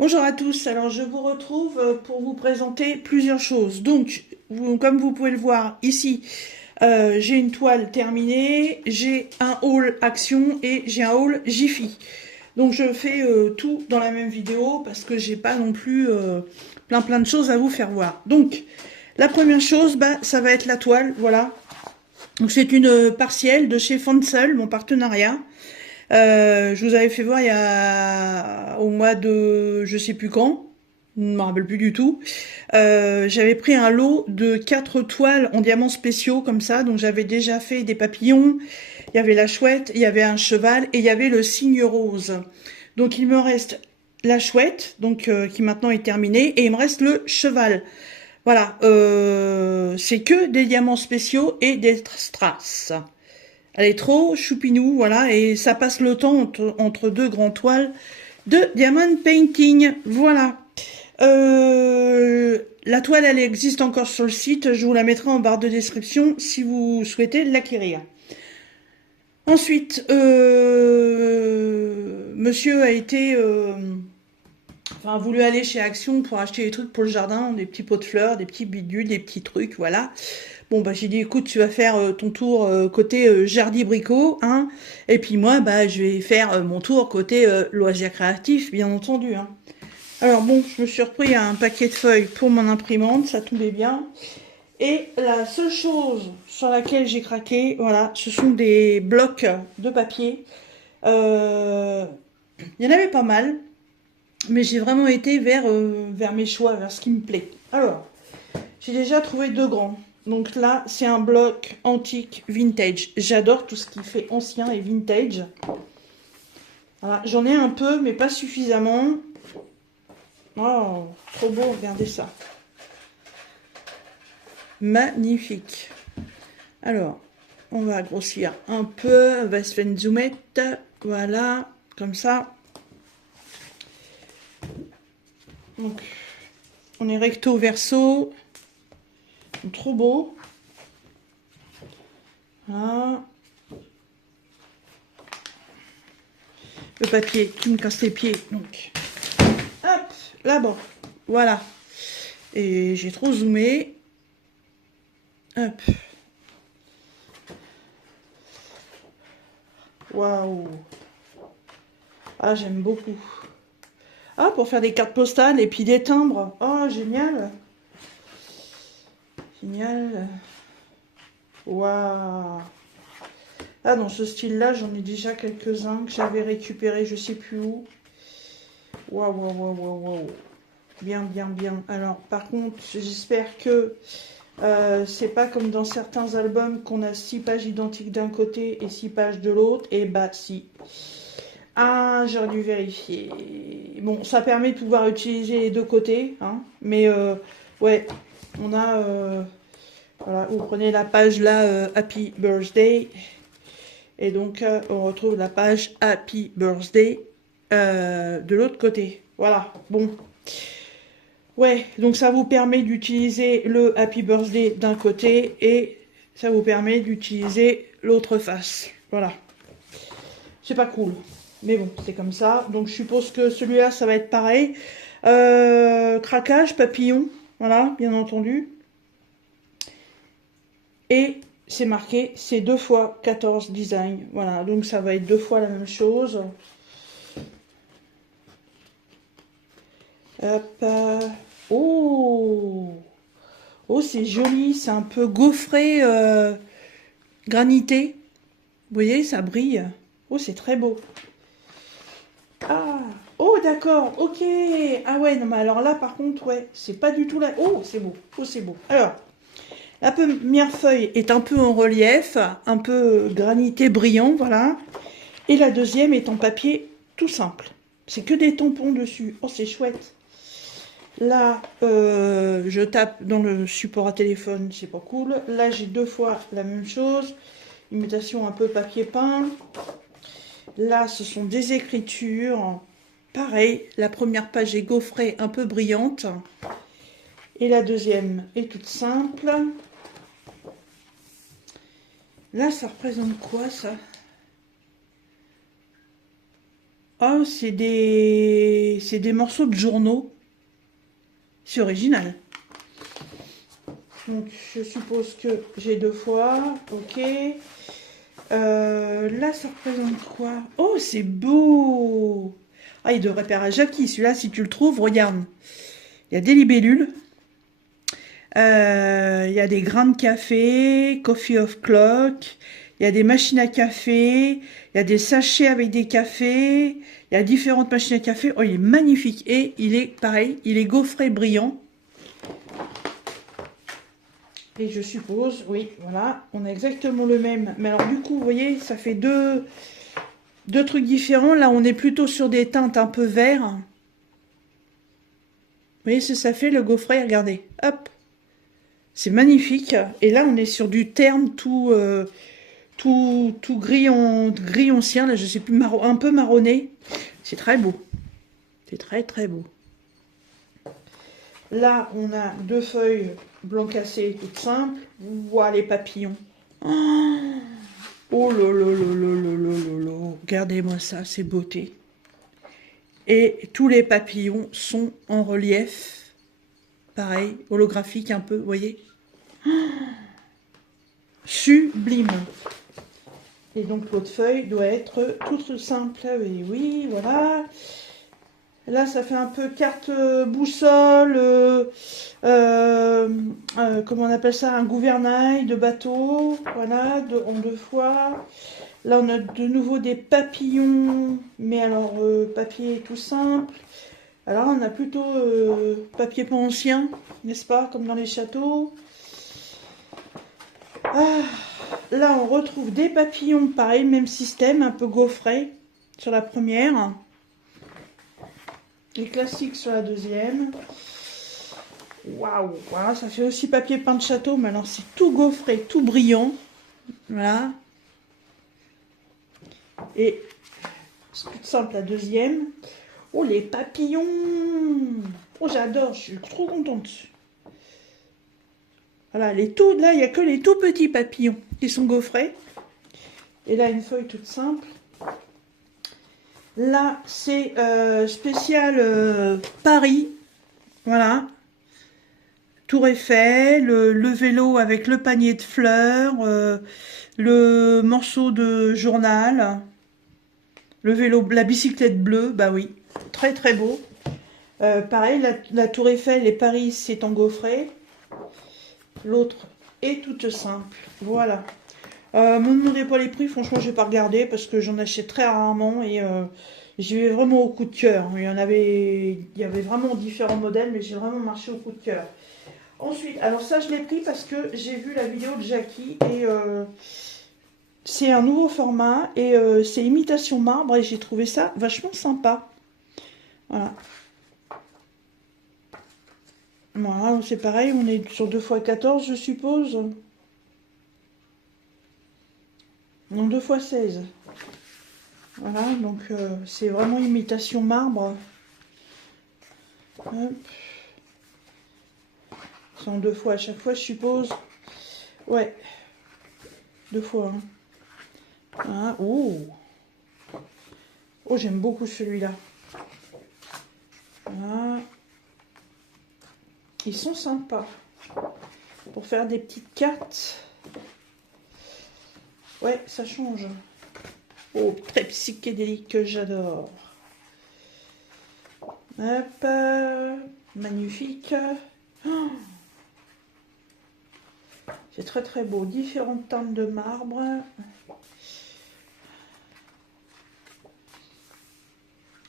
Bonjour à tous, alors je vous retrouve pour vous présenter plusieurs choses. Donc, comme vous pouvez le voir ici, j'ai une toile terminée, j'ai un haul action et j'ai un haul Jiffy. Donc je fais tout dans la même vidéo parce que j'ai pas non plus plein de choses à vous faire voir. Donc, la première chose, ça va être la toile, voilà. Donc c'est une partielle de chez Fancel, mon partenariat. Je vous avais fait voir il y a au mois de je sais plus quand, je ne me rappelle plus du tout. J'avais pris un lot de 4 toiles en diamants spéciaux comme ça, donc j'avais déjà fait des papillons, il y avait la chouette, il y avait un cheval et il y avait le cygne rose. Donc il me reste la chouette, donc qui maintenant est terminée, et il me reste le cheval. Voilà, c'est que des diamants spéciaux et des strass. Elle est trop choupinou, voilà, et ça passe le temps entre deux grandes toiles de diamond painting, voilà. La toile, elle existe encore sur le site, je vous la mettrai en barre de description si vous souhaitez l'acquérir. Ensuite, monsieur a été, enfin, voulu aller chez Action pour acheter des trucs pour le jardin, des petits pots de fleurs, des petits bidules, des petits trucs, voilà. Bon, j'ai dit, écoute, tu vas faire ton tour côté jardi-bricot, hein, et puis moi, je vais faire mon tour côté loisirs créatifs, bien entendu, hein. Alors bon, je me suis repris un paquet de feuilles pour mon imprimante, ça tombait bien. Et la seule chose sur laquelle j'ai craqué, voilà, ce sont des blocs de papier. Il y en avait pas mal, mais j'ai vraiment été vers mes choix, vers ce qui me plaît. Alors, j'ai déjà trouvé deux grands. Donc là, c'est un bloc antique vintage. J'adore tout ce qui fait ancien et vintage. Voilà, j'en ai un peu, mais pas suffisamment. Oh, trop beau, regardez ça. Magnifique. Alors, on va grossir un peu. On va se faire une zoomette. Voilà, comme ça. Donc, on est recto verso. Trop beau. Voilà. Le papier qui me casse les pieds. Donc, hop, là-bas. Voilà. Et j'ai trop zoomé. Hop. Waouh. Ah, j'aime beaucoup. Ah, pour faire des cartes postales et puis des timbres. Oh, génial. Génial. Waouh. Ah, dans ce style-là, j'en ai déjà quelques-uns que j'avais récupérés, je sais plus où. Waouh, waouh, waouh, waouh, waouh. Bien, bien, bien. Alors, par contre, j'espère que c'est pas comme dans certains albums qu'on a 6 pages identiques d'un côté et 6 pages de l'autre. Et si. Ah, j'aurais dû vérifier. Bon, ça permet de pouvoir utiliser les deux côtés, hein. Mais ouais, on a... voilà, vous prenez la page là, Happy Birthday. Et donc, on retrouve la page Happy Birthday de l'autre côté. Voilà, bon. Ouais, donc ça vous permet d'utiliser le Happy Birthday d'un côté et ça vous permet d'utiliser l'autre face. Voilà. C'est pas cool. Mais bon, c'est comme ça. Donc je suppose que celui-là, ça va être pareil. Craquage, papillon. Voilà, bien entendu. Et c'est marqué, c'est 2 fois 14 design. Voilà, donc ça va être 2 fois la même chose. Hop. Oh, oh, c'est joli, c'est un peu gaufré, granité. Vous voyez, ça brille. Oh, c'est très beau. Ah, oh, d'accord, ok. Ah ouais, non, mais alors là, par contre, ouais, c'est pas du tout là. Oh, c'est beau, oh, c'est beau. Alors, la première feuille est un peu en relief, un peu granité brillant, voilà. Et la deuxième est en papier tout simple. C'est que des tampons dessus. Oh, c'est chouette. Là, je tape dans le support à téléphone, c'est pas cool. Là, j'ai 2 fois la même chose. Imitation un peu papier peint. Là, ce sont des écritures. Pareil, la première page est gaufrée, un peu brillante. Et la deuxième est toute simple. Là, ça représente quoi, ça? Oh, c'est des morceaux de journaux. C'est original. Donc, je suppose que j'ai 2 fois. Ok. Là, ça représente quoi? Oh, c'est beau! Ah, il devrait plaire à Jackie. Celui-là, si tu le trouves, regarde. Il y a des libellules. Il y a des grains de café, coffee of clock. Il y a des machines à café. Il y a des sachets avec des cafés. Il y a différentes machines à café. Oh, il est magnifique. Et il est pareil, il est gaufré brillant. Et je suppose, oui, voilà, on a exactement le même. Mais alors du coup, vous voyez, ça fait deux trucs différents. Là, on est plutôt sur des teintes un peu vert. Vous voyez ce que ça fait, le gaufret, regardez. Hop. C'est magnifique. Et là, on est sur du terne tout gris ancien. Là, je sais plus, un peu marronné. C'est très beau. C'est très, très beau. Là, on a 2 feuilles blanc cassé, toutes simples. Voilà les papillons. Oh là là là là là là là. Regardez-moi ça, c'est beauté. Et tous les papillons sont en relief. Pareil, holographique un peu, vous voyez. Sublime. Et donc l'autre feuille doit être toute simple. Et oui, voilà. Là, ça fait un peu carte boussole, comment on appelle ça, un gouvernail de bateau, voilà, en 2 fois. Là, on a de nouveau des papillons, mais alors papier tout simple. Alors, on a plutôt papier pas ancien, n'est-ce pas, comme dans les châteaux. Ah, là, on retrouve des papillons, pareil, même système, un peu gaufré sur la première. Les classiques sur la deuxième. Waouh, voilà, ça fait aussi papier peint de château, mais alors c'est tout gaufré, tout brillant. Voilà. Et c'est toute simple la deuxième. Oh, les papillons! Oh, j'adore, je suis trop contente. Voilà, là, il n'y a que les tout petits papillons qui sont gaufrés. Et là, une feuille toute simple. Là, c'est spécial Paris. Voilà. Tour Eiffel, le vélo avec le panier de fleurs, le morceau de journal, le vélo, la bicyclette bleue, bah oui, très très beau. Pareil, la Tour Eiffel et Paris, c'est en gaufré. L'autre est toute simple. Voilà. Me demandez pas les prix, franchement, je vais pas regarder parce que j'en achète très rarement et j'y vais vraiment au coup de cœur. Il y avait vraiment différents modèles, mais j'ai vraiment marché au coup de cœur. Ensuite, alors ça, je l'ai pris parce que j'ai vu la vidéo de Jackie et c'est un nouveau format et c'est imitation marbre et j'ai trouvé ça vachement sympa. Voilà. Voilà, c'est pareil, on est sur 2x14, je suppose. Non, 2x16. Voilà, donc c'est vraiment imitation marbre. Hop. C'est en 2 fois à chaque fois, je suppose. Ouais. 2 fois. Hein. Ah, oh. Oh, j'aime beaucoup celui-là. Voilà. Ils sont sympas. Pour faire des petites cartes. Ouais, ça change. Oh, très psychédélique que j'adore. Hop. Magnifique. Oh, c'est très très beau. Différentes teintes de marbre.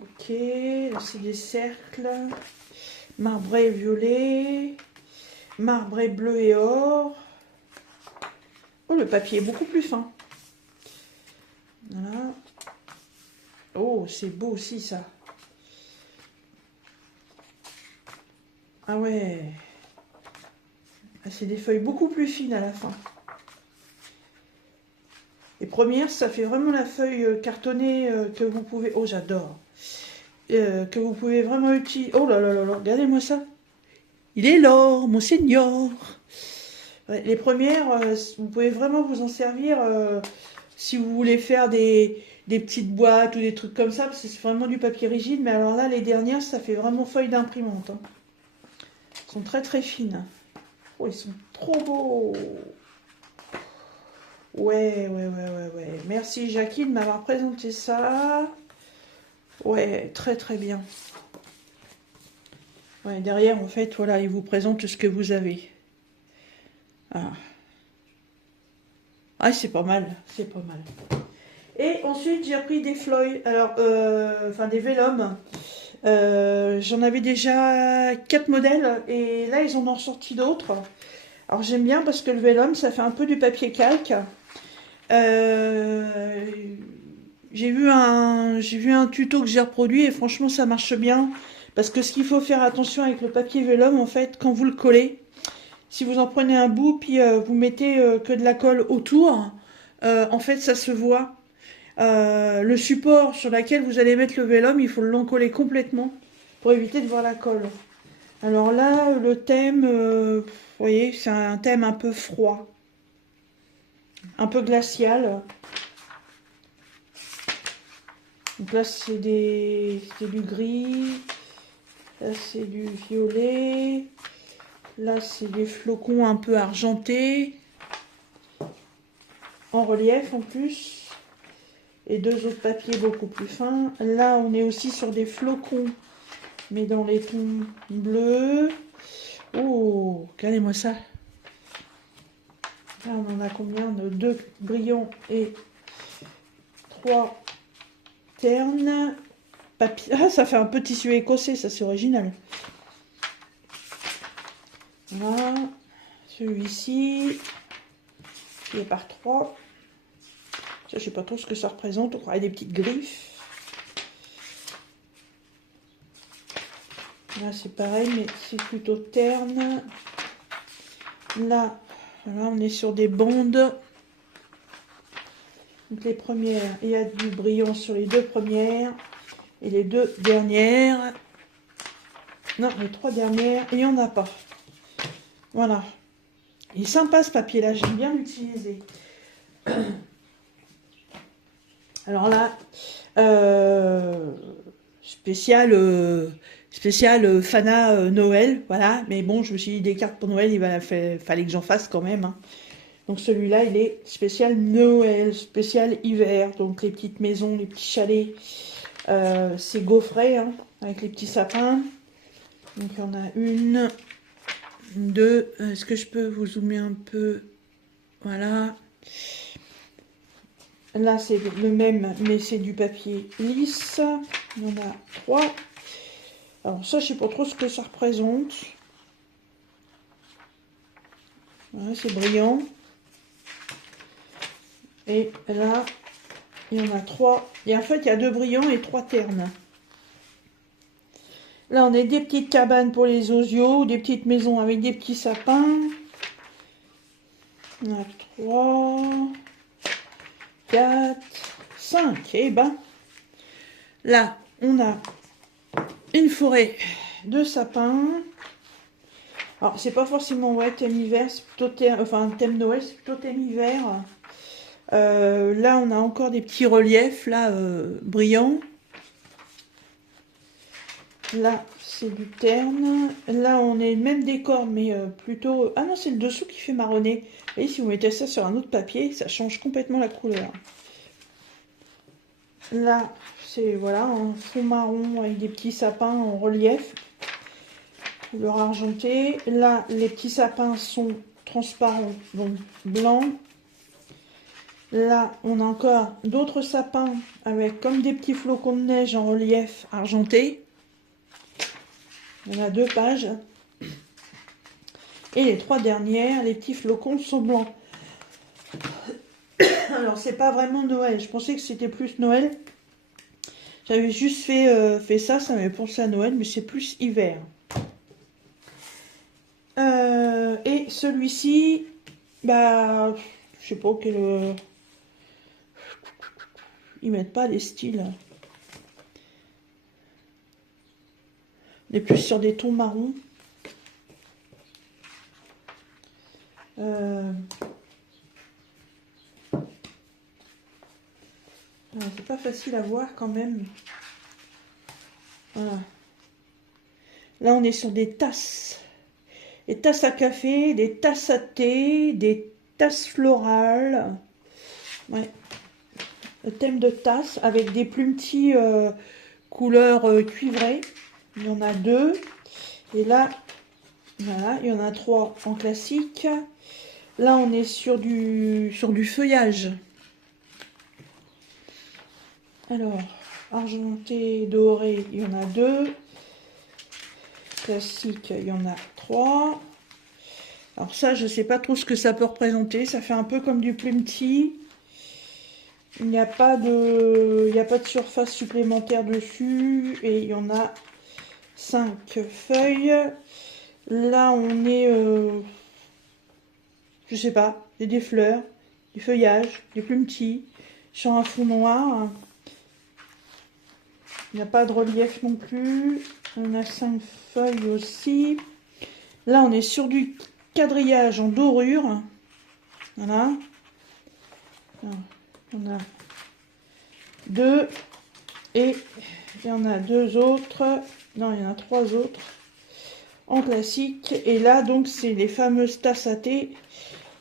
Ok, là c'est des cercles. Marbré violet. Marbré bleu et or. Oh, le papier est beaucoup plus fin. Voilà. Oh, c'est beau aussi ça. Ah ouais. Ah, c'est des feuilles beaucoup plus fines à la fin. Les premières, ça fait vraiment la feuille cartonnée que vous pouvez... Oh, j'adore. Que vous pouvez vraiment utiliser... Oh là là là là, regardez-moi ça. Il est l'or, mon seigneur. Ouais, les premières, vous pouvez vraiment vous en servir si vous voulez faire des des petites boîtes ou des trucs comme ça, parce que c'est vraiment du papier rigide. Mais alors là, les dernières, ça fait vraiment feuille d'imprimante. Hein. Elles sont très très fines. Oh, ils sont trop beaux. Ouais. Merci Jackie de m'avoir présenté ça. Ouais, très très bien. Ouais, derrière, en fait, voilà, il vous présente ce que vous avez. Ah, ah c'est pas mal, c'est pas mal. Et ensuite, j'ai pris des Floyd, alors, enfin des Vélum. J'en avais déjà 4 modèles et là, ils en ont ressorti d'autres. Alors, j'aime bien parce que le Vélum, ça fait un peu du papier calque. Euh, j'ai vu un tuto que j'ai reproduit et franchement, ça marche bien. Parce que ce qu'il faut faire attention avec le papier Vélum, en fait, quand vous le collez, si vous en prenez un bout, puis vous mettez que de la colle autour, en fait, ça se voit. Le support sur lequel vous allez mettre le vélum, il faut l'encoller complètement pour éviter de voir la colle. Alors là, le thème, vous voyez, c'est un thème un peu froid, un peu glacial. Donc là, c'est du gris, là c'est du violet, là c'est des flocons un peu argentés, en relief en plus. Et 2 autres papiers beaucoup plus fins. Là, on est aussi sur des flocons, mais dans les tons bleus. Oh, regardez-moi ça. Là, on en a combien de 2 brillants et 3 ternes. Papier. Ah, ça fait un peu tissu écossais, ça c'est original. Voilà. Celui-ci, qui est par 3. Ça, je sais pas trop ce que ça représente. On croirait des petites griffes. Là, c'est pareil, mais c'est plutôt terne. Là, on est sur des bandes. Donc les premières, il y a du brillant sur les 2 premières. Et les 2 dernières. Non, les 3 dernières, il n'y en a pas. Voilà. Il est sympa ce papier-là, j'aime bien l'utiliser. Alors là, spécial Fana Noël, voilà. Mais bon, je me suis dit des cartes pour Noël, fallait que j'en fasse quand même. Hein. Donc celui-là, il est spécial Noël, spécial hiver. Donc les petites maisons, les petits chalets, c'est gaufret, hein, avec les petits sapins. Donc il y en a une, 2. Est-ce que je peux vous zoomer un peu? Voilà. Là, c'est le même, mais c'est du papier lisse. Il y en a 3. Alors ça, je sais pas trop ce que ça représente. Voilà, c'est brillant. Et là, il y en a 3. Et en fait, il y a 2 brillants et 3 ternes. Là, on a des petites cabanes pour les osios, des petites maisons avec des petits sapins. On a 3, 4, 5. Et ben, là, on a une forêt de sapins. Alors, c'est pas forcément thème hiver, c'est plutôt thème Noël, c'est plutôt thème hiver. Là, on a encore des petits reliefs, là, brillants. Là, c'est du terne. Là, on est le même décor, mais plutôt... Ah non, c'est le dessous qui fait marronner. Vous voyez, si vous mettez ça sur un autre papier, ça change complètement la couleur. Là, c'est, voilà, un fond marron avec des petits sapins en relief. Couleur argentée. Là, les petits sapins sont transparents, donc blancs. Là, on a encore d'autres sapins avec comme des petits flocons de neige en relief argenté. On a 2 pages. Et les 3 dernières, les petits flocons sont blancs. Alors, c'est pas vraiment Noël. Je pensais que c'était plus Noël. J'avais juste fait ça, ça m'avait pensé à Noël, mais c'est plus hiver. Et celui-ci, bah, je sais pas quel... Ils mettent pas les styles. On est plus sur des tons marrons. C'est pas facile à voir quand même. Voilà. Là, on est sur des tasses. Des tasses à café, des tasses à thé, des tasses florales. Ouais. Le thème de tasse avec des plumetis couleur cuivrée. Il y en a 2. Et là, voilà, il y en a 3 en classique. Là, on est sur du feuillage. Alors, argenté, doré, il y en a 2. Classique, il y en a 3. Alors ça, je sais pas trop ce que ça peut représenter. Ça fait un peu comme du plumetis. Il n'y a pas de surface supplémentaire dessus. Et il y en a 5 feuilles. Là, on est... je sais pas. Il y a des fleurs, du feuillage, des plumetis. Sur un fond noir. Il n'y a pas de relief non plus. On a 5 feuilles aussi. Là, on est sur du quadrillage en dorure. Voilà. On a 2. Et il y en a 2 autres. Non, il y en a 3 autres. En classique. Et là, donc, c'est les fameuses tasses à thé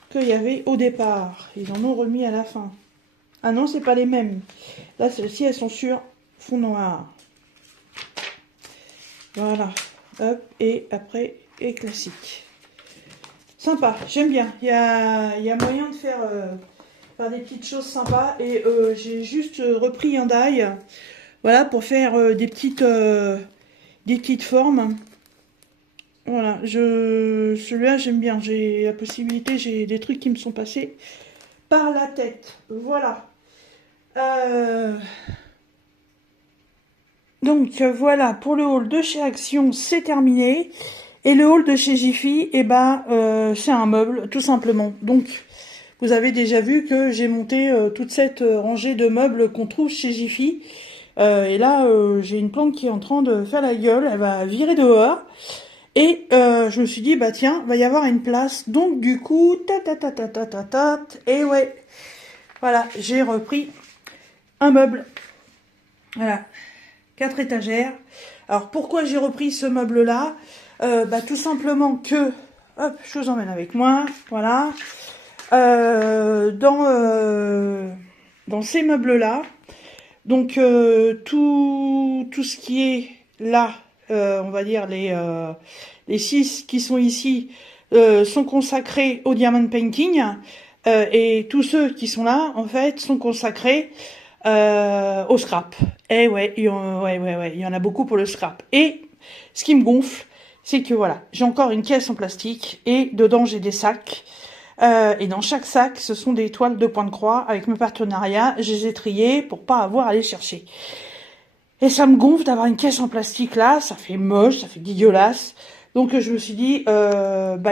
qu'il y avait au départ. Ils en ont remis à la fin. Ah non, c'est pas les mêmes. Là, celles-ci, elles sont sur fond noir. Voilà. Hop. Et après, et classique. Sympa, j'aime bien. Il y a moyen de faire des petites choses sympas. Et j'ai juste repris Hyundai. Voilà, pour faire des petites formes. Voilà, celui-là j'aime bien. J'ai la possibilité, j'ai des trucs qui me sont passés par la tête. Voilà. Donc voilà, pour le haul de chez Action, c'est terminé. Et le haul de chez Jiffy, eh ben, c'est un meuble, tout simplement. Donc, vous avez déjà vu que j'ai monté toute cette rangée de meubles qu'on trouve chez Jiffy. Et là, j'ai une plante qui est en train de faire la gueule. Elle va virer dehors. Et je me suis dit, bah tiens, va y avoir une place. Donc, du coup, et ouais, voilà, j'ai repris un meuble. Voilà, 4 étagères. Alors, pourquoi j'ai repris ce meuble-là ? Tout simplement que, hop, je vous emmène avec moi, voilà, dans ces meubles-là, donc tout ce qui est là, on va dire les 6 qui sont ici, sont consacrés au diamond painting, et tous ceux qui sont là, en fait, sont consacrés au scrap. Et ouais, il y en a beaucoup pour le scrap. Et ce qui me gonfle, c'est que voilà, j'ai encore une caisse en plastique et dedans j'ai des sacs. Et dans chaque sac, ce sont des toiles de point de croix. Avec mes partenariats, je les ai triées pour pas avoir à les chercher. Et ça me gonfle d'avoir une caisse en plastique là, ça fait moche, ça fait dégueulasse. Donc je me suis dit,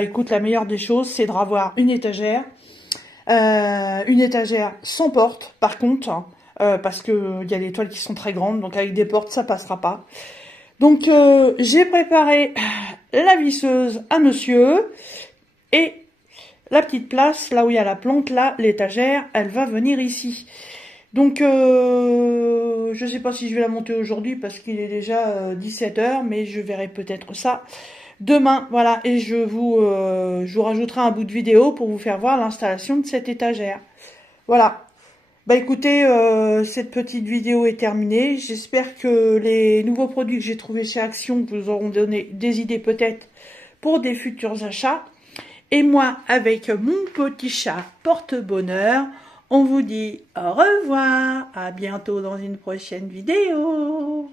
écoute, la meilleure des choses, c'est d'avoir une étagère sans porte, par contre, hein, parce que il y a des toiles qui sont très grandes, donc avec des portes, ça passera pas. Donc, j'ai préparé la visseuse à monsieur et la petite place, là où il y a la plante, là, l'étagère, elle va venir ici. Donc, je sais pas si je vais la monter aujourd'hui parce qu'il est déjà 17 h, mais je verrai peut-être ça demain. Voilà, et je vous rajouterai un bout de vidéo pour vous faire voir l'installation de cette étagère. Voilà. Bah écoutez, cette petite vidéo est terminée. J'espère que les nouveaux produits que j'ai trouvés chez Action vous auront donné des idées peut-être pour des futurs achats. Et moi, avec mon petit chat porte-bonheur, on vous dit au revoir. À bientôt dans une prochaine vidéo.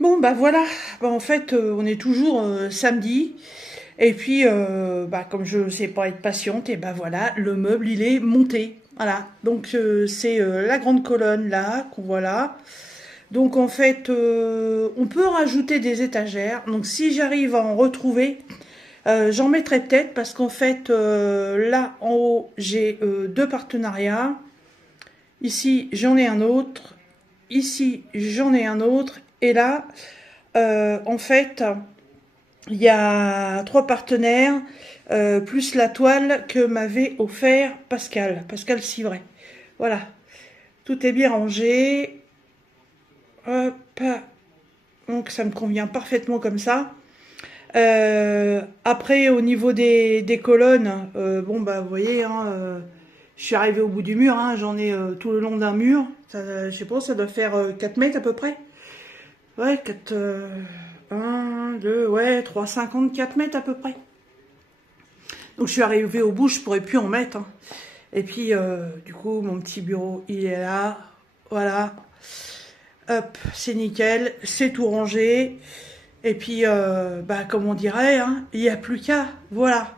Bon, bah voilà. Bah, en fait, on est toujours samedi. Et puis, comme je ne sais pas être patiente, et ben voilà, le meuble, il est monté. Voilà, donc c'est la grande colonne là, qu'on voit là. Donc en fait, on peut rajouter des étagères. Donc si j'arrive à en retrouver, j'en mettrai peut-être parce qu'en fait, là en haut, j'ai 2 partenariats. Ici, j'en ai un autre. Ici, j'en ai un autre. Et là, en fait, il y a 3 partenaires, plus la toile que m'avait offert Pascal Civray. Voilà. Tout est bien rangé. Hop. Donc ça me convient parfaitement comme ça. Après, au niveau des colonnes, bon bah vous voyez, hein, je suis arrivée au bout du mur, hein, j'en ai tout le long d'un mur. Ça, je sais pas, ça doit faire 4 mètres à peu près. Ouais, 4, 1, 2, ouais, 3, 54 mètres à peu près. Donc je suis arrivée au bout, je pourrais plus en mettre. Hein. Et puis, du coup, mon petit bureau, il est là. Voilà. Hop, c'est nickel, c'est tout rangé. Et puis, bah, comme on dirait, hein, il n'y a plus qu'à. Voilà.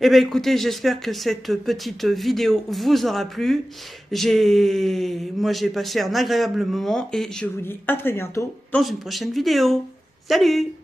Eh bien, écoutez, j'espère que cette petite vidéo vous aura plu. Moi, j'ai passé un agréable moment et je vous dis à très bientôt dans une prochaine vidéo. Salut!